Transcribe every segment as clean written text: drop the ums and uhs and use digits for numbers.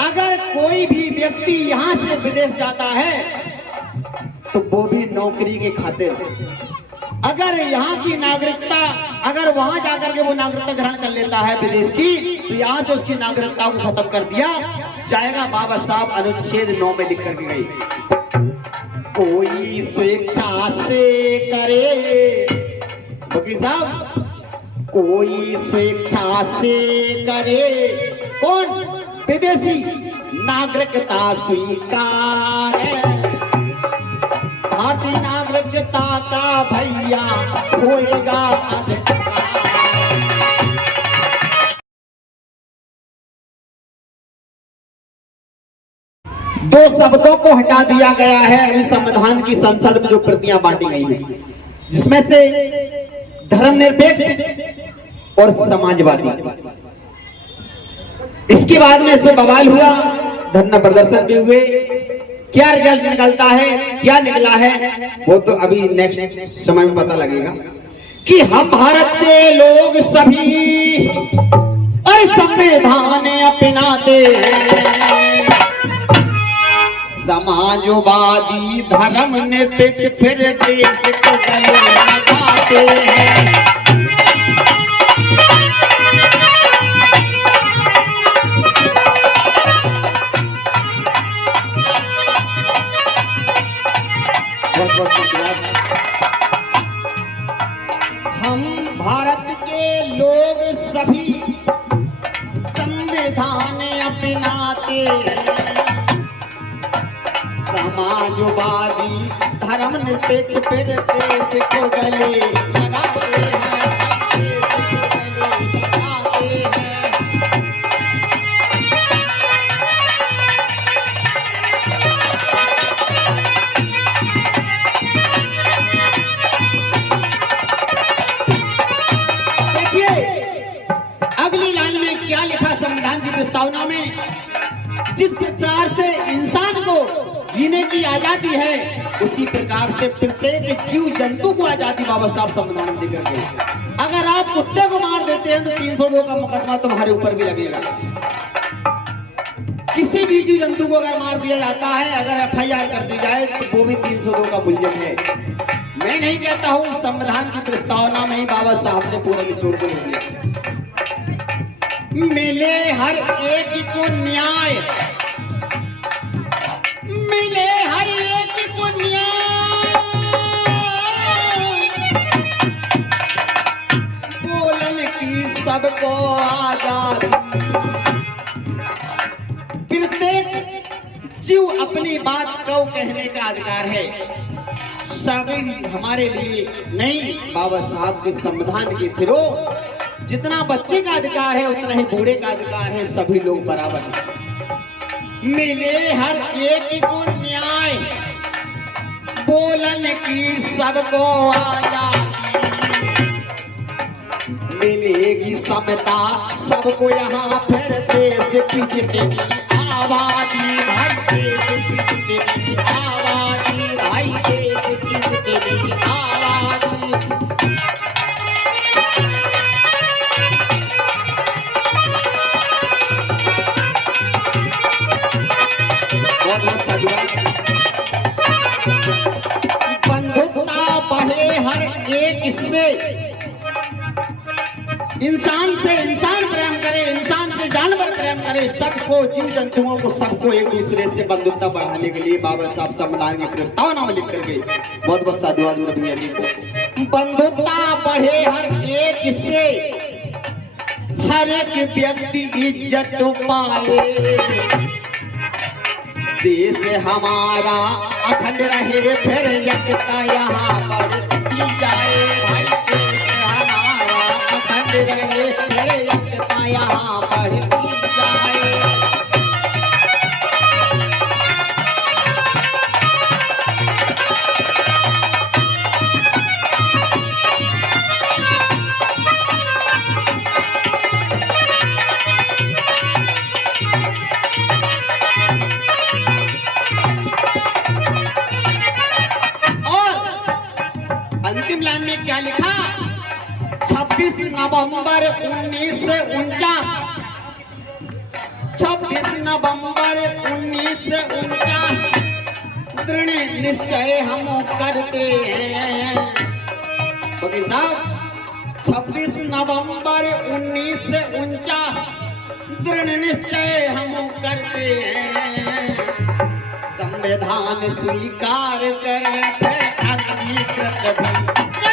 अगर कोई भी व्यक्ति यहाँ से विदेश जाता है तो वो भी नौकरी के खातिर, अगर यहाँ की नागरिकता, अगर वहां जाकर के वो नागरिकता ग्रहण कर लेता है विदेश की, तो यहाँ से उसकी नागरिकता को खत्म कर दिया जाएगा। बाबा साहब अनुच्छेद 9 में लिख करके गई, कोई स्वेच्छा से करे, वकील साहब, कोई स्वेच्छा से करे, कौन? विदेशी, नागरिकता स्वीकार है। भारतीय नागरिकता का भैया होएगा अधिकार। दो शब्दों को हटा दिया गया है अभी संविधान की संसद में जो प्रतियां बांटी गई है, जिसमें से धर्मनिरपेक्ष और समाजवादी। इसके बाद में इसमें बवाल हुआ, धरना प्रदर्शन भी हुए। क्या रिजल्ट निकलता है, क्या निकला है, वो तो अभी नेक्स्ट समय में पता लगेगा कि हम भारत के लोग सभी और संविधान अपनाते, समाजवादी धर्म निरपेक्ष फिर देश को गले लगाते हैं। हम भारत के लोग सभी संविधान अपनाते, समाजवादी धर्म निरपेक्ष फिर देश को गले लगाते हैं, देश को गले लगाते हैं। अगली लाइन में क्या लिखा संविधान की प्रस्तावना में, जिस प्रकार से इंसान को जीने की आजादी है, उसी प्रकार से प्रत्येक जीव जंतु को आजादी बाबा साहब संविधान में देकर गए। अगर आप कुत्ते को मार देते हैं तो 302 का मुकदमा तुम्हारे ऊपर भी लगेगा। किसी भी जीव जंतु को अगर मार दिया जाता है, अगर FIR कर दी जाए तो वो भी 302 का मुलजिम है। मैं नहीं कहता हूं, संविधान की प्रस्तावना में ही बाबा साहब ने पूरा निचोड़ को लिख दिया। मिले हर एक को न्याय, मिले हर एक को न्याय, बोलन की सबको आजादी। प्रत्येक जीव अपनी बात को कहने का अधिकार है, सभी हमारे लिए नहीं, बाबा साहब के संविधान के थ्रू जितना बच्चे का अधिकार है उतना ही बूढ़े का अधिकार है, सभी लोग बराबर हैं। मिले हर एक को न्याय, बोलन की सबको आजादी, मिलेगी समता सबको यहाँ फिर देश की जितनी आबादी, भाई देश की जितनी आबादी, भाई देश की जितनी आबादी। बंधुता बढ़े हर एक, इससे इंसान से इंसान प्रेम करे, इंसान से जानवर प्रेम करे, सबको, जीव जंतुओं को, सबको एक दूसरे से बंधुता बढ़ाने के लिए बाबा साहब संविधान की प्रस्तावना में लिख कर गए। बहुत बहुत साधुवाद नबी अली को। बंधुता बढ़े हर एक, इससे हर एक व्यक्ति इज्जत पाए, देश हमारा अखंड रहे, फिर एकता यहाँ बढ़ती जाए, भाई देश हमारा अखंड रहे, फिर एकता यहाँ बढ़ती जाए। अंतिम लाइन में क्या लिखा? 26 नवंबर 1949, 26 नवंबर 1949 दृढ़ निश्चय हम करते हैं। वकील साहब 26 नवंबर 1949 दृढ़ निश्चय हम करते हैं। संविधान स्वीकार करें फिर अंगीकृत भी करते हैं।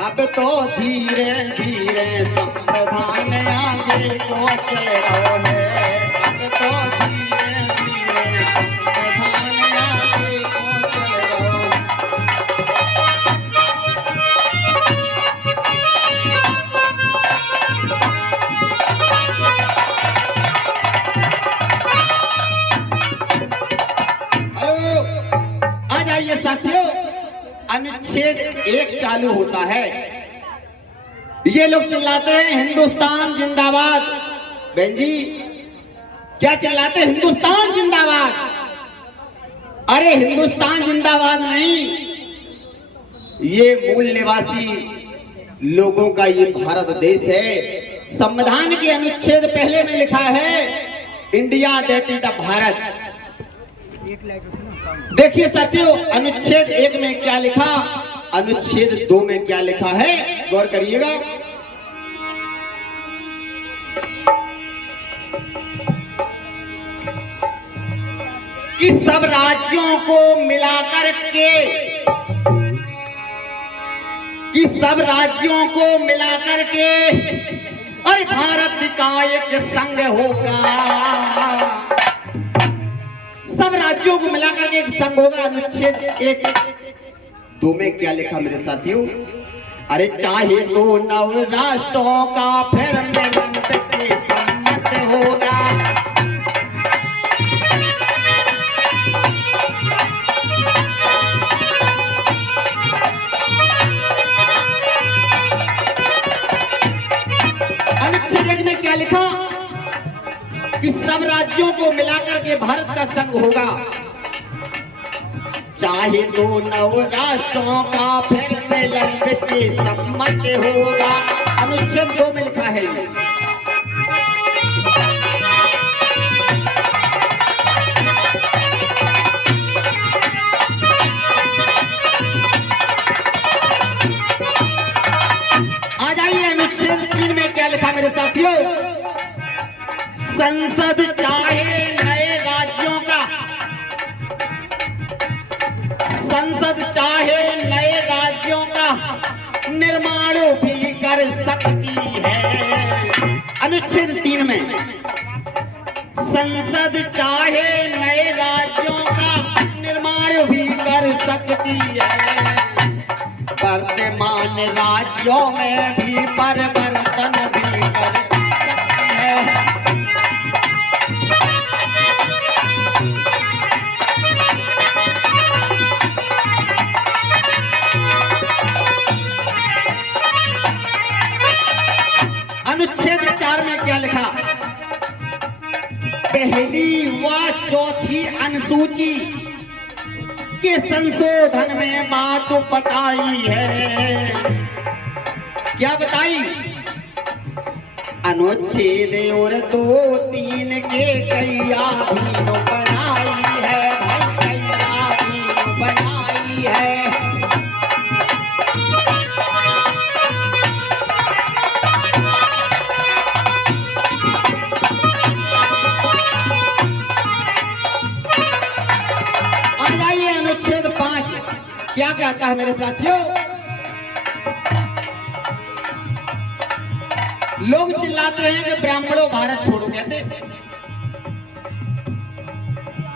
अब तो धीरे धीरे संविधान आगे को चल रहा है। अब तो धीरे धीरे संविधान आगे को चल रहा है। हेलो, आ जाइए साथियों। अनुच्छेद 1 चालू होता है। ये लोग चिल्लाते हैं हिंदुस्तान जिंदाबाद। बहन जी क्या चिल्लाते हैं? हिंदुस्तान जिंदाबाद। अरे हिंदुस्तान जिंदाबाद नहीं, ये मूल निवासी लोगों का ये भारत देश है। संविधान के अनुच्छेद पहले में लिखा है India that is the Bharat. देखिए साथियों, अनुच्छेद 1 में क्या लिखा, अनुच्छेद 2 में क्या लिखा है, गौर करिएगा। कि सब राज्यों को मिलाकर के, कि सब राज्यों को मिलाकर के और भारत का एक संघ होगा। सब राज्यों को मिलाकर के एक संघ होगा। अनुच्छेद 1(2) में क्या लिखा मेरे साथियों? अरे चाहे तो 9 राष्ट्रों का फिर मिलन के सम्मत होगा। अनुच्छेद 1 में क्या लिखा कि सब राज्यों को मिलाकर के भारत का संघ होगा। चाहे तो 9 राष्ट्रों का फिर मिलन के सम्मत होगा। अनुच्छेद 2 में लिखा है। आ जाइए अनुच्छेद 3 में क्या लिखा मेरे साथियों? संसद चाहे नए राज्यों का, संसद चाहे नए राज्यों का निर्माण भी कर सकती है। अनुच्छेद 3 में संसद चाहे नए राज्यों का निर्माण भी कर सकती है। वर्तमान राज्यों में भी परिवर्तन भी कर सकती है। अनुच्छेद 4 में क्या लिखा? पहली व चौथी अनुसूची के संशोधन में बात बताई है। क्या बताई? अनुच्छेद और 2-3 के कई अधीन बनाई है। कई अधीन बनाई है। अनुच्छेद 5 क्या कहता है मेरे साथियों? लोग चिल्लाते हैं कि ब्राह्मणों भारत छोड़ो। कहते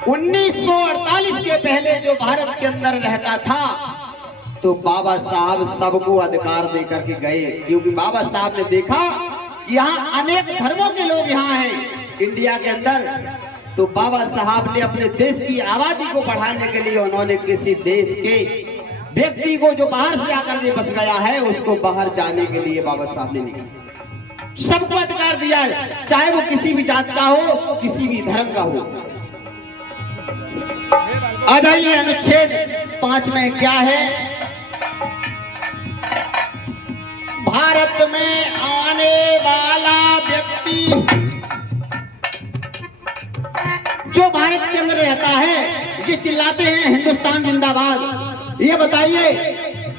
1948 के पहले जो भारत के अंदर रहता था तो बाबा साहब सबको अधिकार देकर के गए, क्योंकि बाबा साहब ने देखा कि यहाँ अनेक धर्मों के लोग यहाँ हैं इंडिया के अंदर। तो बाबा साहब ने अपने देश की आबादी को बढ़ाने के लिए उन्होंने किसी देश के व्यक्ति को जो बाहर से आकर के बस गया है उसको बाहर जाने के लिए बाबा साहब ने निकाला। सबको अधिकार दिया है, चाहे वो किसी भी जात का हो, किसी भी धर्म का हो। आ जाइए अनुच्छेद 5 में क्या है। भारत में आने वाला व्यक्ति जो भारत के अंदर रहता है ये चिल्लाते हैं हिंदुस्तान जिंदाबाद। ये बताइए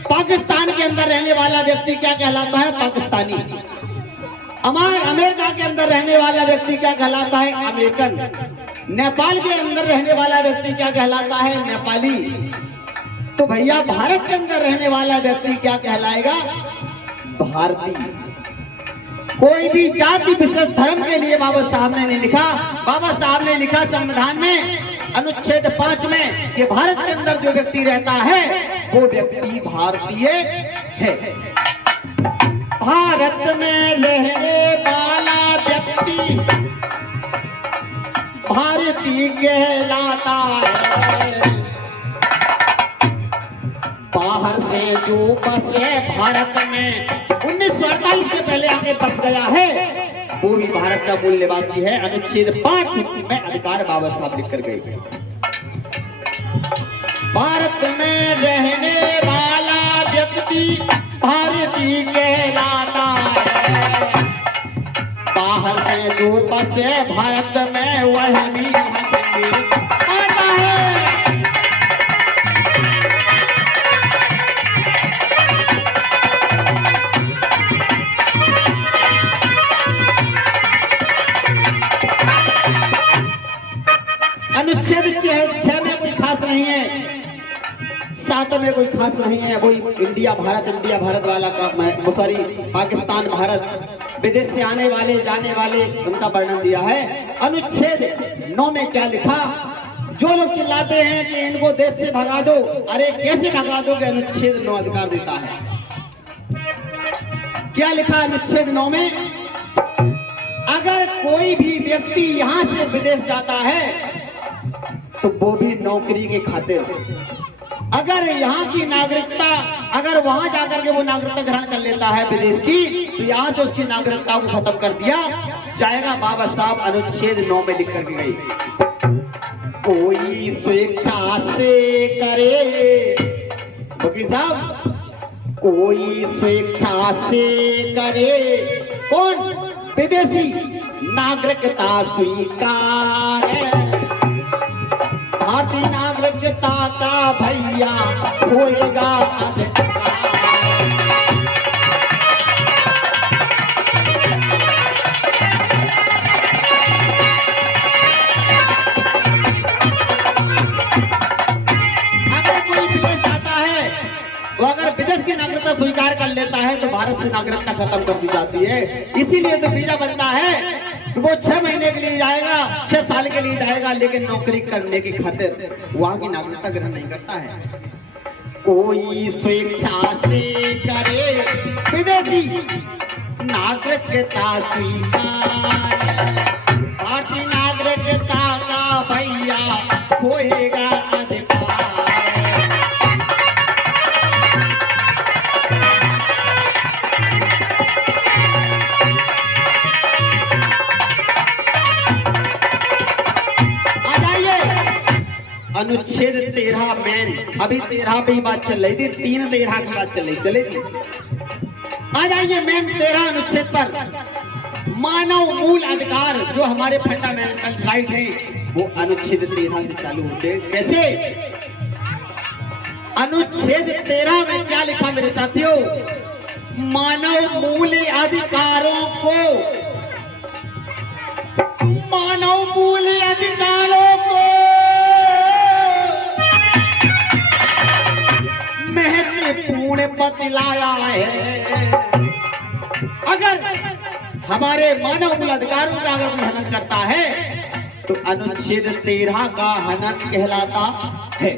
पाकिस्तान के अंदर रहने वाला व्यक्ति क्या कहलाता है? पाकिस्तानी। अमेरिका के अंदर रहने वाला व्यक्ति क्या कहलाता है? अमेरिकन। नेपाल के अंदर रहने वाला व्यक्ति क्या कहलाता है? नेपाली। तो भैया भारत के अंदर रहने वाला व्यक्ति क्या कहलाएगा? भारतीय। कोई भी जाति विशेष धर्म के लिए बाबा साहब ने नहीं लिखा। बाबा साहब ने लिखा संविधान में अनुच्छेद 5 में कि भारत के अंदर जो व्यक्ति रहता है वो व्यक्ति भारतीय है। भारत में रहने वाला व्यक्ति भारतीय कहलाता है। बाहर से जो बसे भारत में 1948 से पहले आके बस गया है वो भी भारत का मूल निवासी है। अनुच्छेद 5 में अधिकार बाबा साहब लिख कर गए। भारत में रहने वाला व्यक्ति भारतीय कहलाता है। बाहर से जो बसे भारत में वह भी आता है। अनुच्छेद 6 में कोई खास नहीं है, 7 में कोई खास नहीं है। वही इंडिया भारत वाला का सॉरी पाकिस्तान भारत विदेश से आने वाले जाने वाले उनका वर्णन दिया है। अनुच्छेद 9 में क्या लिखा? जो लोग चिल्लाते हैं कि इनको देश से भगा दो, अरे कैसे भगा दोगे? अनुच्छेद 9 अधिकार देता है। क्या लिखा अनुच्छेद 9 में? अगर कोई भी व्यक्ति यहां से विदेश जाता है तो वो भी नौकरी के खातिर, अगर यहाँ की नागरिकता अगर वहां जाकर के वो नागरिकता ग्रहण कर लेता है विदेश की तो यहाँ से उसकी नागरिकता को खत्म कर दिया जाएगा। बाबा साहब अनुच्छेद 9 में लिख करके गए, कोई स्वेच्छा से करे, वकील साहब, कोई स्वेच्छा से करे, कौन? विदेशी, नागरिकता स्वीकार है। भारतीय नागरिकता का भैया होएगा अधिकार। अगर कोई विदेश जाता है वो अगर विदेश की नागरिकता स्वीकार कर लेता है तो भारत से नागरिकता खत्म कर दी जाती है। इसीलिए तो वीजा बनता है। वो 6 महीने के लिए जाएगा, 6 साल के लिए जाएगा, लेकिन नौकरी करने की खातिर वहां की नागरिकता ग्रहण नहीं करता है। कोई स्वेच्छा से करे, विदेशी, नागरिकता स्वीकार, भारतीय नागरिकता का भैया होएगा अधिकार। अनुच्छेद 13 में अभी 13 पे ही बात चल रही थी, 3 13 की बात चलेगी। आ जाइए मेन 13 अनुच्छेद पर। मानव मूल अधिकार जो हमारे फंडामेंटल राइट है वो अनुच्छेद 13 से चालू होते हैं। कैसे? अनुच्छेद 13 में क्या लिखा मेरे साथियों? मानव मूल अधिकारों को, मानव मूल अधिकारों को महत्वपूर्ण बतलाया है। अगर हमारे मानव मूल अधिकारों का अगर कोई हनन करता है तो अनुच्छेद 13 का हनन कहलाता है।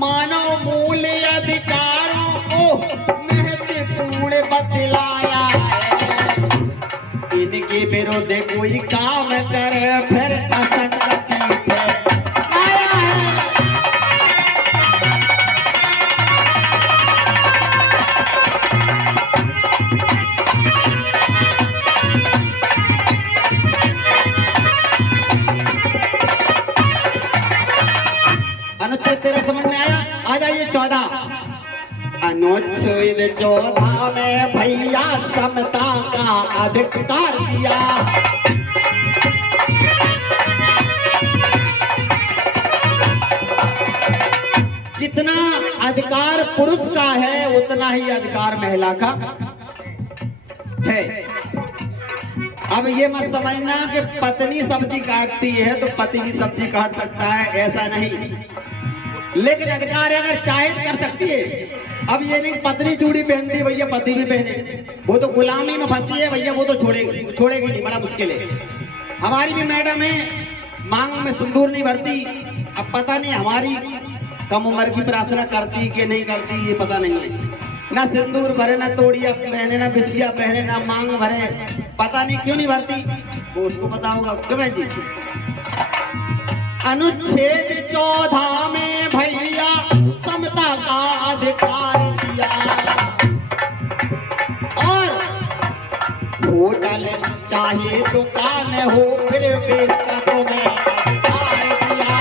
मानव मूल अधिकारों को महत्वपूर्ण बतलाया है। इनके विरुद्ध कोई काम करे फिर असंगति फैलाया है। से तेरा समझ में आया? आ जाइए 14। अनुच्छेद 14 में भैया समता का अधिकार दिया। जितना अधिकार पुरुष का है उतना ही अधिकार महिला का है। अब ये मत समझना कि पत्नी सब्जी काटती है तो पति भी सब्जी काट सकता है, ऐसा नहीं। लेकिन अधिकार अगर चाहे तो कर सकती है। अब ये नहीं पत्नी चूड़ी पहनती है भैया पति भी पहने, वो तो गुलामी में फंसी है भैया, वो तो छोड़ेगी नहीं, बड़ा मुश्किल है। हमारी भी मैडम है, मांग में सिंदूर नहीं भरती। अब पता नहीं हमारी कम उम्र की प्रार्थना करती कि नहीं करती, ये पता नहीं है। ना सिंदूर भरे, ना तोड़िया पहने, ना बिछिया पहने, ना मांग भरे, पता नहीं क्यों नहीं भरती, वो उसको पता होगा। क्यों बहन जी? अनुच्छेद 14 में भैया समता का अधिकार दिया और होटल चाहे दुकान हो फिर बेचता तो मैं अधिकार दिया।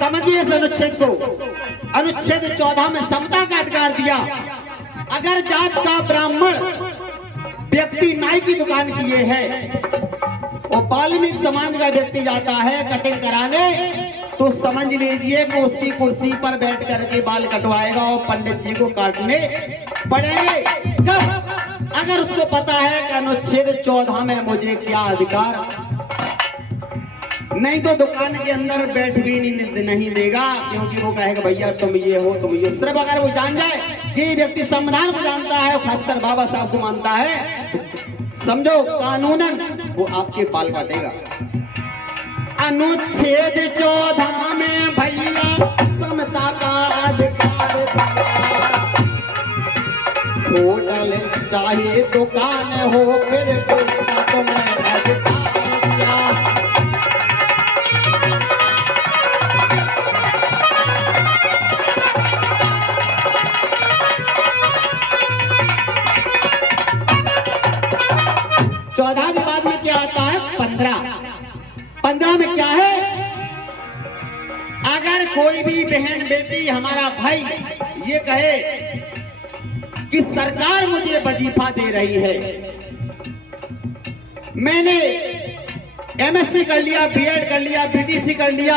समझिए इस अनुच्छेद को। अनुच्छेद 14 में समता का अधिकार दिया। अगर जात का ब्राह्मण व्यक्ति नाई की दुकान किए है और वाल्मीकि समाज का व्यक्ति जाता है कटिंग कराने, तो समझ लीजिए कि उसकी कुर्सी पर बैठ करके बाल कटवाएगा और पंडित जी को काटने पड़ेंगे। कब? अगर उसको पता है कि अनुच्छेद 14 में मुझे क्या अधिकार, नहीं तो दुकान के अंदर बैठ भी नहीं देगा, क्योंकि वो कहेगा भैया तुम ये हो तुम ये। सिर्फ अगर वो जान जाए कि व्यक्ति संविधान को जानता है, खासकर बाबा साहब को मानता है, समझो कानूनन वो आपके बाल काटेगा। अनुच्छेद 14 में भैया समता का अधिकार दिया। होटल चाहे दुकान हो फिर बेचता तो मैं अधिकार दिया। चौदह के बाद में क्या आता है? 15 में क्या है? अगर कोई भी बहन बेटी हमारा भाई ये कहे कि सरकार मुझे वजीफा दे रही है, मैंने एमएससी कर लिया, बीएड कर लिया, बीटीसी कर लिया,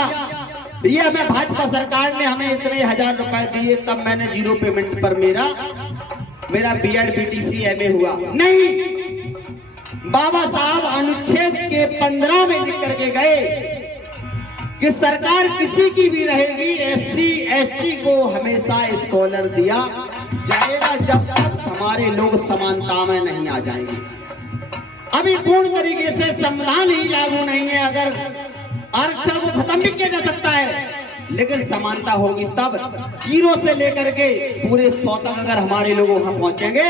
ये हमें भाजपा सरकार ने हमें इतने 1000 रुपए दिए, तब मैंने 0 पेमेंट पर मेरा बीएड बीटीसी एमए हुआ। नहीं, बाबा साहब अनुच्छेद के 15 में लिख करके गए कि सरकार किसी की भी रहेगी, एससी एसटी को हमेशा स्कॉलर दिया जाएगा जब तक हमारे लोग समानता में नहीं आ जाएंगे। अभी पूर्ण तरीके से संविधान ही लागू नहीं है। अगर आरक्षण को खत्म भी किया जा सकता है, लेकिन समानता होगी तब। 0 से लेकर के पूरे 100 तक अगर हमारे लोग वहां पहुंचेंगे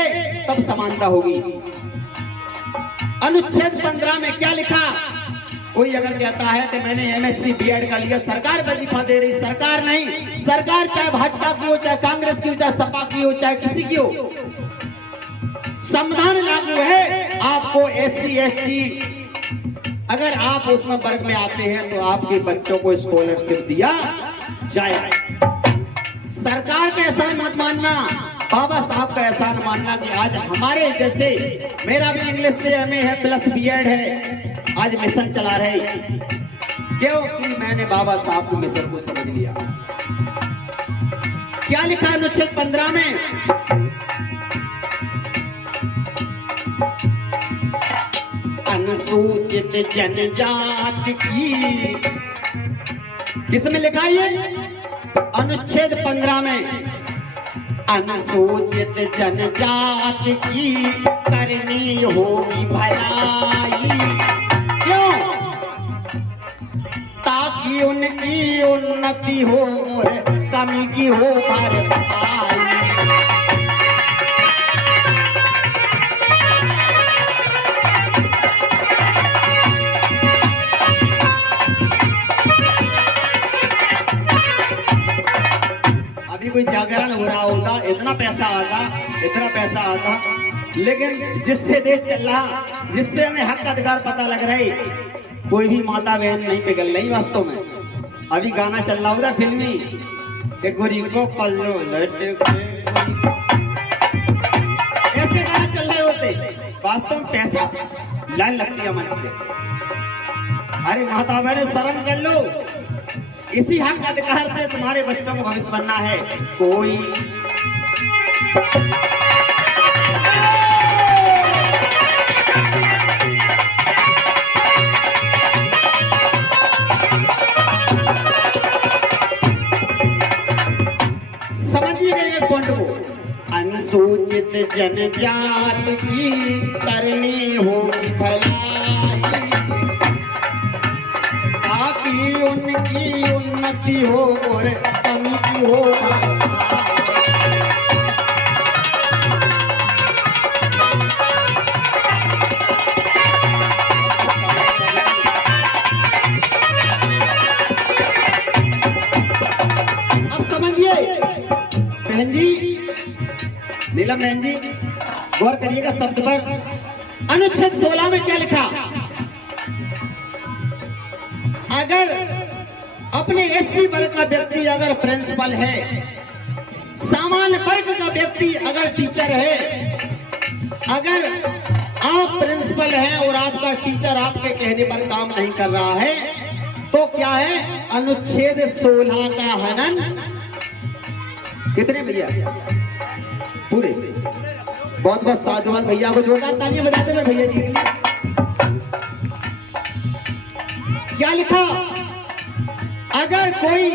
तब समानता होगी। अनुच्छेद 15 में क्या लिखा? कोई अगर कहता है कि मैंने एमएससी बीएड कर लिया, सरकार वजीफा दे रही, सरकार नहीं, सरकार चाहे भाजपा की हो, चाहे कांग्रेस की हो, चाहे सपा की हो, चाहे किसी की हो, संविधान लागू है। आपको एससी एसटी अगर आप उसमें वर्ग में आते हैं तो आपके बच्चों को स्कॉलरशिप दिया जाए। सरकार का एहसान मत मानना, बाबा साहब का एहसान मानना कि आज हमारे जैसे, मेरा भी इंग्लिश से एमए है प्लस बीएड है, आज मिशन चला रहे, क्योंकि मैंने बाबा साहब के मिशन को समझ लिया। क्या लिखा है अनुच्छेद 15 में? अनुसूचित जनजाति की, किसमें लिखा ये? अनुच्छेद 15 में अनुसूचित जनजाति की करनी होगी भलाई, क्यों? ताकि उनकी उन्नति हो और कमी की हो भरपाई। अभी कोई जागरण हो रहा होता, इतना पैसा आता, लेकिन जिससे देश चल रहा, जिससे हमें हक अधिकार पता लग रहा है, कोई भी माता बहन नहीं पिघल रही वास्तव में। अभी गाना चल रहा होता फिल्मी कि गोरी को पल्लो लटके, ऐसे गाना चल रहे होते, वास्तव में पैसा लाइन लगती है मंच पे। अरे माता बहन शर्म कर लो, इसी हक अधिकार से तुम्हारे बच्चों को भविष्य बनना है। कोई अनुसूचित जनजाति की करनी होगी भलाई, ताकि उनकी उन्नति हो और कमी की हो। अब समझिए बहन जी, नीलम बहन जी, गौर करिएगा शब्द पर। अनुच्छेद 16 में क्या लिखा? अगर अपने एससी वर्ग का व्यक्ति अगर प्रिंसिपल है, सामान्य वर्ग का व्यक्ति अगर टीचर है, अगर आप प्रिंसिपल हैं और आपका टीचर आपके कहने पर काम नहीं कर रहा है, तो क्या है? अनुच्छेद 16 का हनन। कितने भैया? पूरे। बहुत बहुत साधुवाद भैया को जोरदार तालियां बजाते हुए भैया जी। क्या लिखा? अगर कोई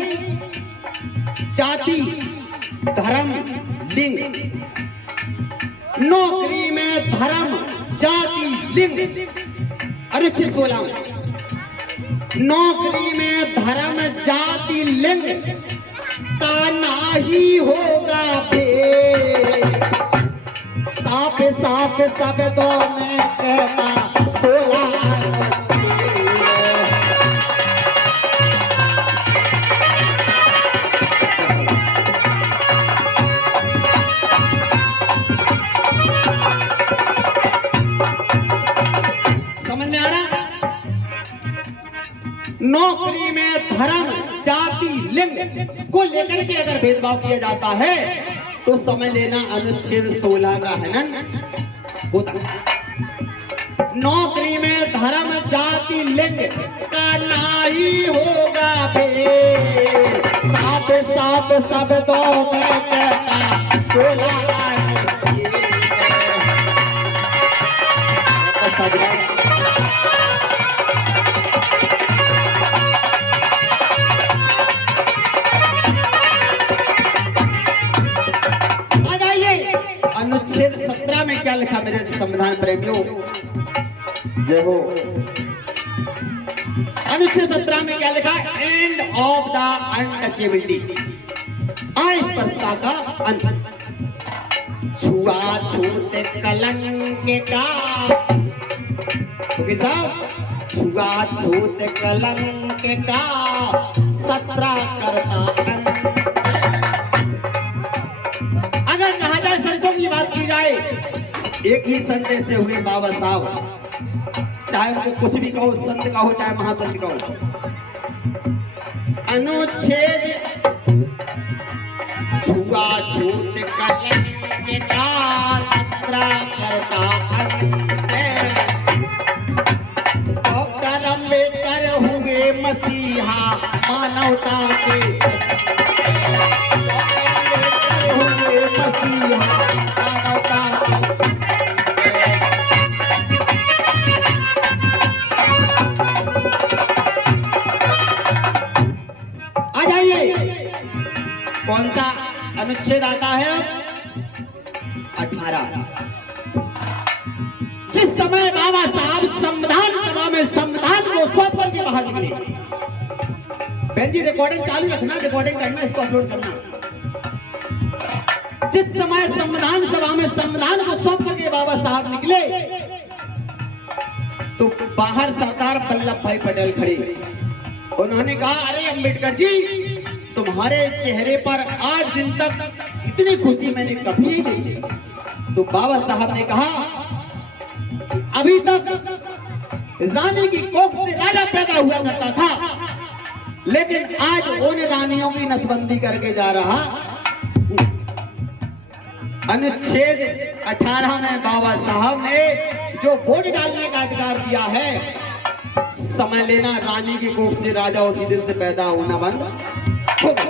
जाति, धर्म, लिंग, नौकरी में धर्म, जाति, लिंग, अनुच्छेद 16 में नौकरी में धर्म, जाति, लिंग का नाही होगा साफ साफ शब्दों में कहता 16 समझ में आ रहा? नौकरी में धर्म, जाति, लिंग को लेकर के अगर भेदभाव किया जाता है तो समझ लेना अनुच्छेद 16 का हनन होता है। नौकरी में धर्म, जाति, लिंग का नहीं होगा भेद, साफ साफ शब्दों में कहता 16 अनुच्छेद 17 में क्या लिखा मेरे संविधान प्रेमियों? जय हो। अनुच्छेद 17 में क्या लिखा? एंड ऑफ द अनटचेबिलिटी, अस्पृश्यता का अंत। छुआछूत कलंक का, छुआछूत कलंक का 17 करता अंत। अगर कहा जाए, संतों की बात की जाए, एक ही संत से हुए बाबा साहब, चाहे उनको कुछ भी कहो, संत कहो चाहे महासंत कहो। अनुच्छेद छुआछूत कलंक का 17 करता अंत। डॉक्टर अम्बेडकर हुए मसीहा मानवता के, आ जाइए कौन सा अनुच्छेद आता है? 18। जिस समय बाबा साहब संविधान सभा में संविधान को सौंप करके बाहर निकले, बहन जी रिकॉर्डिंग चालू रखना, रिकॉर्डिंग करना, इसको अपलोड करना। जिस समय संविधान सभा में संविधान को सौंप करके बाबा साहब निकले, तो बाहर सरदार वल्लभ भाई पटेल खड़े। उन्होंने कहा, अरे अम्बेडकर जी, तुम्हारे चेहरे पर आज दिन तक इतनी खुशी मैंने कभी नहीं देखी। तो बाबा साहब ने कहा कि अभी तक रानी की कोख से राजा पैदा हुआ करता था, लेकिन आज उन रानियों की नसबंदी करके जा रहा। अनुच्छेद 18 में बाबा साहब ने जो वोट डालने का अधिकार दिया है, समझ लेना रानी की कोख से राजा उसी दिन से पैदा होना बंद होगा।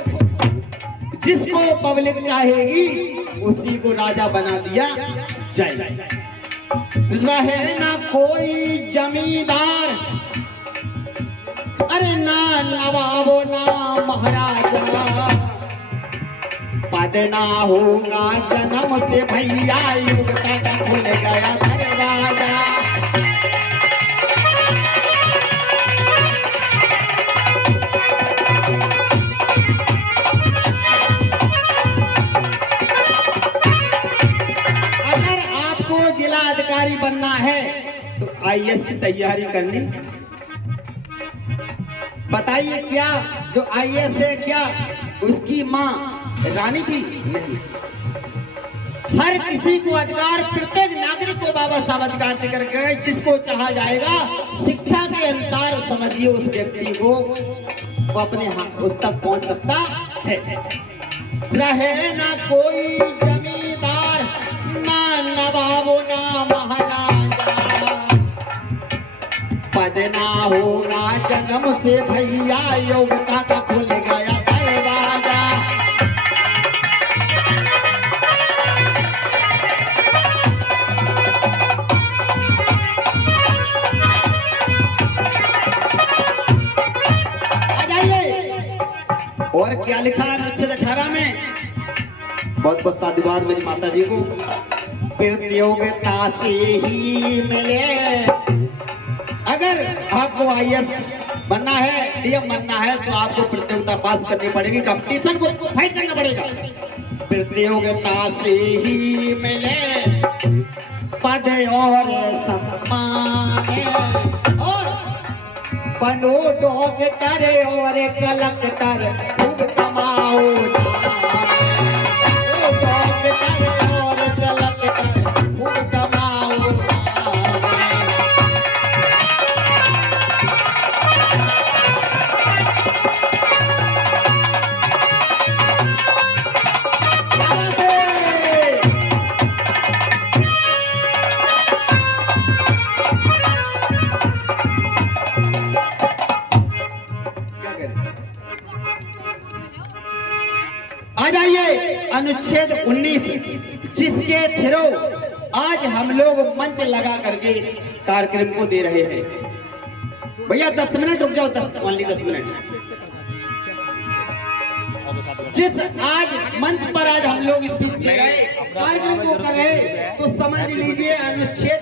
जिसको पब्लिक चाहेगी उसी को राजा बना दिया जाएगा। रहे ना कोई जमींदार, अरे ना नवाबो ना महाराजा, पद ना होगा जन्म से भैया, युग तक खुल गया दरवाजा। अगर आपको जिला अधिकारी बनना है तो आईएएस की तैयारी करनी। बताइए क्या जो आईएएस है क्या उसकी माँ रानी थी? नहीं। हर किसी को अधिकार, प्रत्येक नागरिक को बाबा साहब अधिकार देकर गए, जिसको चाहा जाएगा शिक्षा के अनुसार समझिए उस व्यक्ति को वो अपने उस तक पहुंच सकता है। रहे ना कोई जमींदार, ना नवाबो ना महाराजा, पद ना होगा जन्म से भैया, योग्यता का खुल गया दरवाजा। आ जाइए और क्या लिखा है अनुच्छेद 18 में? बहुत बहुत साधुवाद मेरी माता जी को। प्रतियोगिता से ही मिले। अगर आपको आईएएस बनना है, डीएम बनना है, तो आपको प्रतियोगिता पास करनी पड़ेगी, कंपटीशन को फाइट करना पड़ेगा। प्रतियोगिता से ही मिले पद और सम्मान, और बनो डॉक्टर और कलेक्टर, खूब कमाओ डॉक्टर और कलेक्टर, खूब कमाओ। आ जाइए अनुच्छेद 19, जिसके थ्रू आज हम लोग मंच लगा करके कार्यक्रम को दे रहे हैं। भैया 10 मिनट रुक जाओ, 10 मिनट। जिस आज मंच पर आज हम लोग स्पीच दे रहे, कार्यक्रम को कर रहे, तो समझ लीजिए अनुच्छेद